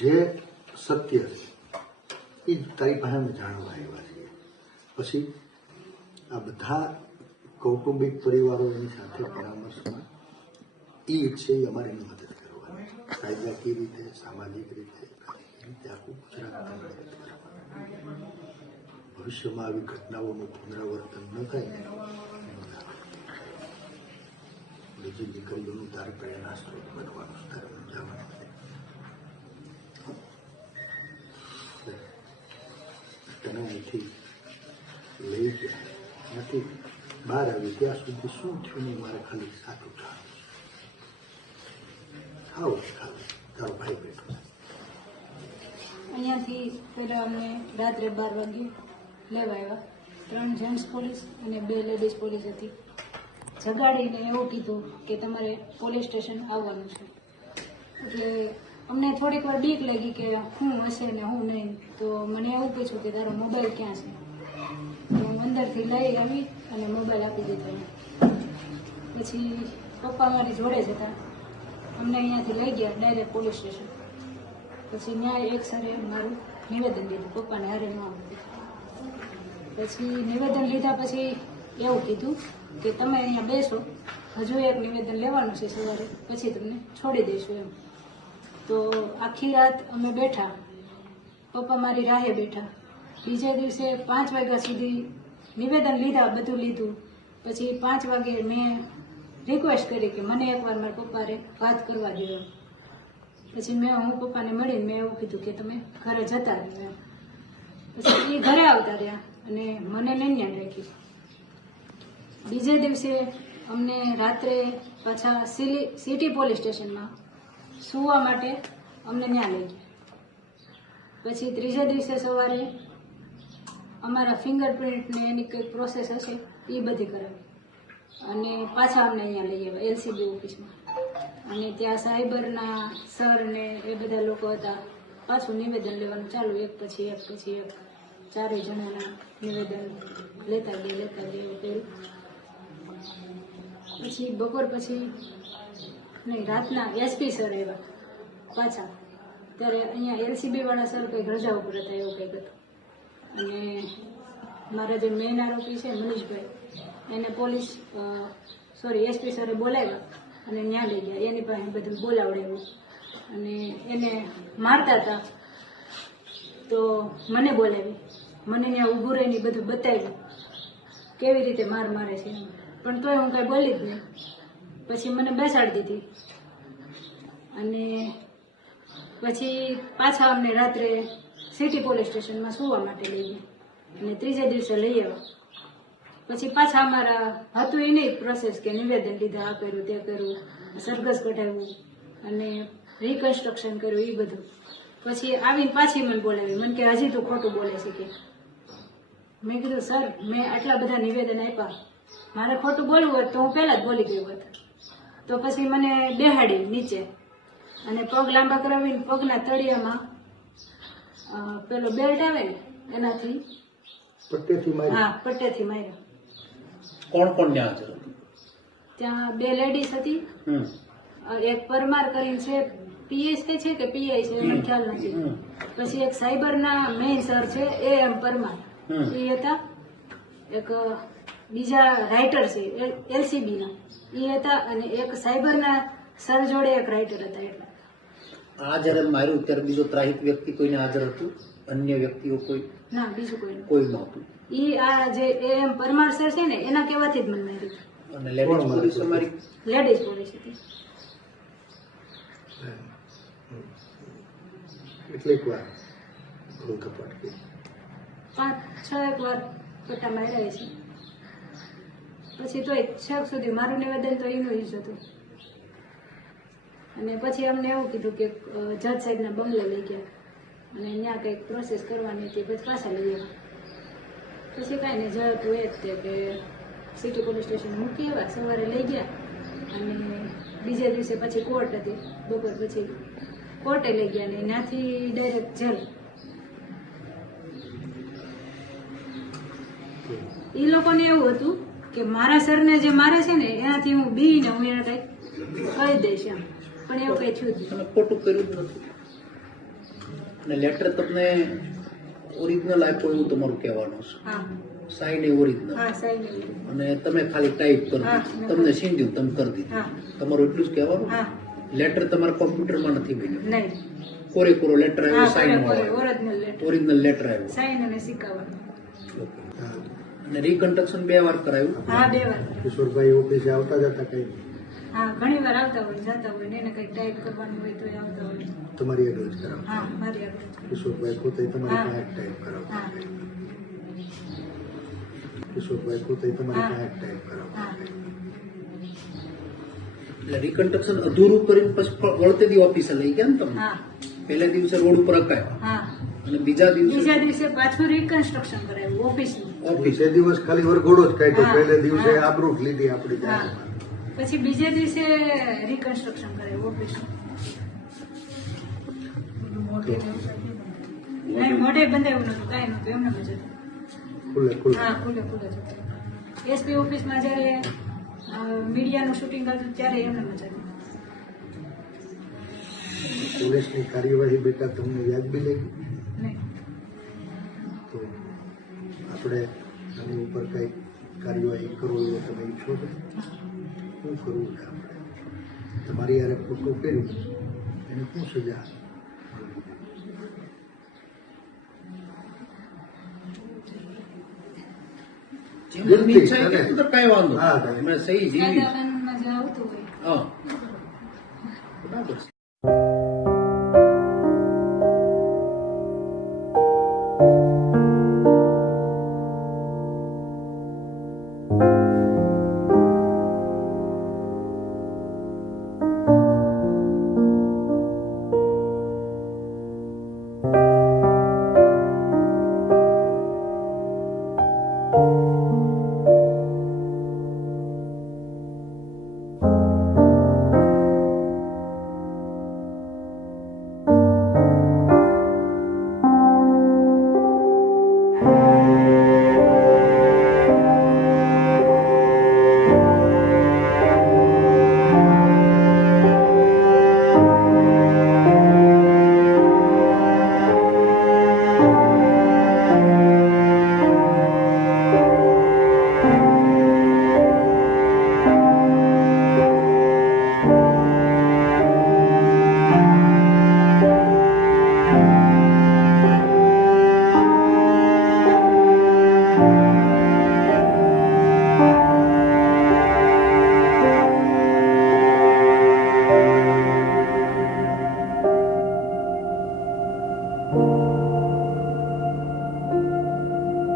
જે સત્ય છે, એ તારી પાસે અમે જાણવા આવ્યા છીએ. પછી આ બધા કૌટુંબિક પરિવારોની સાથે પરામર્શમાં એ ઈચ્છે અમારે એની મદદ કરવાની કાયદાકીય રીતે, સામાજિક રીતે રીતે આખું ગુજરાત ભવિષ્યમાં આવી ઘટનાઓનું પુનરાવર્તન ન થાય બીજી દીકરીઓનું તારે પ્રેરણા સ્ત્રોત બનવાનું તારે સમજાવવાનું છે. તને અહીંથી લઈ ગયા ત્યાંથી બહાર આવી ત્યાં સુધી શું થયું નહીં મારે ખાલી સાચું ખાવું ખાવ ખાવ તારો ભાઈ બેઠો. અહીંયાથી પહેલાં અમને રાત્રે બાર વાગે લેવા આવ્યા. ત્રણ જેન્ટ્સ પોલીસ અને બે લેડીઝ પોલીસ હતી. જગાડીને એવું કીધું કે તમારે પોલીસ સ્ટેશન આવવાનું છે. એટલે અમને થોડીક વાર બીક લાગી કે હું હશે ને હું નહીં. તો મને એવું પૂછ્યું કે તારો મોબાઈલ ક્યાં છે? અંદરથી લઈ આવી અને મોબાઈલ આપી દીધો. પછી પપ્પા મારી જોડે જ હતા. અમને અહીંયાથી લઈ ગયા ડાયરેક્ટ પોલીસ સ્ટેશન પછી ન્યાય એક સરે મારું નિવેદન દીધું, પપ્પાને હારે ન આવતું પછી નિવેદન લીધા પછી એવું કીધું કે તમે અહીંયા બેસો, હજુ એક નિવેદન લેવાનું છે સવારે, પછી તમને છોડી દઈશું એમ. તો આખી રાત અમે બેઠા. પપ્પા મારી રાહે બેઠા. બીજા દિવસે પાંચ વાગ્યા સુધી નિવેદન લીધા, બધું લીધું. પછી પાંચ વાગે મેં રિક્વેસ્ટ કરી કે મને એકવાર મારા પપ્પાને વાત કરવા દો. પછી મેં, હું પપ્પાને મળીને મેં એવું કીધું કે તમે ઘરે જતા રહ્યો પછી એ ઘરે આવતા રહ્યા અને મને નૈન્યા રાખી બીજે દિવસે અમને રાત્રે પાછા સિટી પોલીસ સ્ટેશનમાં સુવા માટે અમને ત્યાં લઈ ગયા. પછી ત્રીજા દિવસે સવારે અમારા ફિંગરપ્રિન્ટને એની કંઈક પ્રોસેસ હશે, એ બધી કરાવી. અને પાછા અમને અહીંયા લઈ આવ્યા એલસીબી ઓફિસમાં. અને ત્યાં સાયબરના સર ને એ બધા લોકો હતા, પાછું નિવેદન લેવાનું ચાલુ, એક પછી એક પછી એક. ચારેય જણાના નિવેદન લેતા ગયા લેતા ગયા, એવું પછી બપોર પછી, નહીં, રાતના એસપી સર આવ્યા પાછા. ત્યારે અહીંયા એલસીબી વાળા સર કંઈક રજા ઉપર હતા, એવું કંઈક હતું. અને મારા જે મેન આરોપી છે મનીષભાઈ, એને પોલીસ સોરી એસપી સરે બોલાવ્યા અને ત્યાં લઈ ગયા. એની પાસે બધું બોલાવડાવ્યું અને એને મારતા હતા. તો મને બોલાવી. મને ત્યાં ઊભું રહીને બધું બતાવ્યું. કેવી રીતે માર મારે છે પણ તોય હું કાંઈ બોલી જ નહીં. પછી મને બેસાડી દીધી. અને પછી પાછા અમને રાત્રે સિટી પોલીસ સ્ટેશનમાં સુવા માટે લઈ ગયા અને ત્રીજે દિવસે લઈ આવ્યા. પછી પાછા અમારા હતું એ નહીં પ્રોસેસ કે નિવેદન લીધા, આ કર્યું, તે કર્યું, સરઘસ કઢાવ્યું અને રિકન્સ્ટ્રક્શન કર્યું એ બધું. પછી આવીને પાછી મને બોલાવી. મને કે હજી તું ખોટું બોલે છે કે. મેં કીધું, સર, મેં આટલા બધા નિવેદન આપ્યા. મારે ખોટું બોલવું હોત તો હું પહેલા જ બોલી ગઈ હોત. તો પછી મને બેહાડી નીચે. અને પગ લાંબા કરાવીને પગના તળિયામાં પેલો બેલ્ટ આવે ને એનાથી. પટ્ટેથી મારી હા પટ્ટેથી માર્યા. કોણ કોણ ત્યાં હાજર હતું ત્યાં બે લેડીઝ હતી. એક પરમાર કરીને છે પીએસ તે છે કે પીઆઈ છે એનો ખ્યાલ નથી. પછી એક સાયબરના મેઇન સર છે એ એમ પરમાર. હમ. એ હતા. એક બીજા રાઇટર છે એલસીબી ના. એ હતા અને એક સાયબરના સર જોડે એક રાઇટર હતા એટલે. આ જયારે માર્યું. ત્યારે બીજો ત્રાહિક વ્યક્તિ કોઈને હાજર હતું? અન્ય વ્યક્તિઓ કોઈ? ના બીજું કોઈ કોઈ નહોતું. ઈ આ જે એ એમ પરમાર સર છે ને એના કહેવાથી જ મને માર્યું. અને લેડીઝ પોલીસ અમારી લેડીઝ પોલીસ હતી. કેટલીક વાર ઘણું કપાટ કરી? પાંચ છ એક વાર પટ્ટા માર્યા છે પછી તોય છેક સુધી મારું નિવેદન તો એનું જ હતું. અને પછી અમને એવું કીધું કે જજ સાહેબના બંગલે લઈ ગયા. અને ત્યાં કંઈક પ્રોસેસ કરવાની હતી, પછી પાછા લઈ ગયા પછી કાંઈ નહીં, જજ તો એ જ તે કે સિટી પોલીસ સ્ટેશન મૂકી આવ્યા, સવારે લઈ ગયા. અને બીજે દિવસે પછી કોર્ટ હતી, બપોર પછી કોર્ટે લઈ ગયા ને ત્યાંથી ડાયરેક્ટ જેલ એ લોકોને એવું હતું કે મારા સરને જે મારે છે ને, એનાથી હું બી ને હું એને કંઈક કહી દઈશ એમ. પણ એવું કઈ થયું જ ખોટું કર્યું જ નથી. અને લેટર તમને ઓરિજિનલ આપ્યો એવું તમારું કહેવાનું છે. સાઈન એ ઓરિજિનલ. અને તમે ખાલી ટાઈપ કરી. તમને સીંધ્યું તમે કરી દીધું. તમારું એટલું જ કહેવાનું? લેટર તમારા કોમ્પ્યુટરમાં નથી બન્યું કોરે કોરો લેટર આવ્યો સાઈન ઓરિજિનલ લેટર આવ્યો. સાઈન અને સિક્કાવાળો અને રિકન્સ્ટ્રક્શન બે વાર કરાયું? હા બે વાર. કિશોરભાઈ ઓફિસે આવતા જતા કઈ? હા ઘણી વાર આવતા હોય જતા હોય ને એને કંઈક ટાઈટ કરવાનું હોય તો એ આવતા હોય. તમારી આગળ જ કરાવતા હા મારી આગળ કિશોરભાઈ પોતે તમારી પાસે ટાઈપ કરાવતા કિશોરભાઈ પોતે તમારી પાસે ટાઈપ કરાવતા એટલે રિકન્સ્ટ્રક્શન અધૂરું કરીને પછી વળતે દી ઓફિસે લઈ ગયા ને તમે પહેલા દિવસે રોડ ઉપર અકાયો. અને બીજા દિવસે બીજા દિવસે પાછું રિકન્સ્ટ્રક્શન કરાયું ઓફિસ ઓફિસે દિવસ ખાલી વરઘોડો જ કાઢ્યો. પહેલા દિવસે આબરૂટ લીધી આપણી. પછી બીજે દિવસે રિકન્સ્ટ્રક્શન કરે ઓફિસનું નહીં મોઢે બંધાયું નતું કાંઈ નતું એમને જ હતું. ખુલ્લે ખુલ્લે હા ખુલ્લે ખુલ્લે જ હતું એસપી ઓફિસમાં જ્યારે મીડિયાનું શૂટિંગ હતું ત્યારે એમને મજા પોલીસની કાર્યવાહી બેટા તમને વ્યાજબી લાગી નહીં? તો આપણે આની ઉપર કઈ કાર્યવાહી કરવો એવો તમે ઈચ્છો છો? શું કરવું છે? આપણે તમારી યારે ખોટું કર્યું એને શું સજા? જેમની ઈચ્છા તો કઈ વાંધો હા, નહીં. સહી જીવી.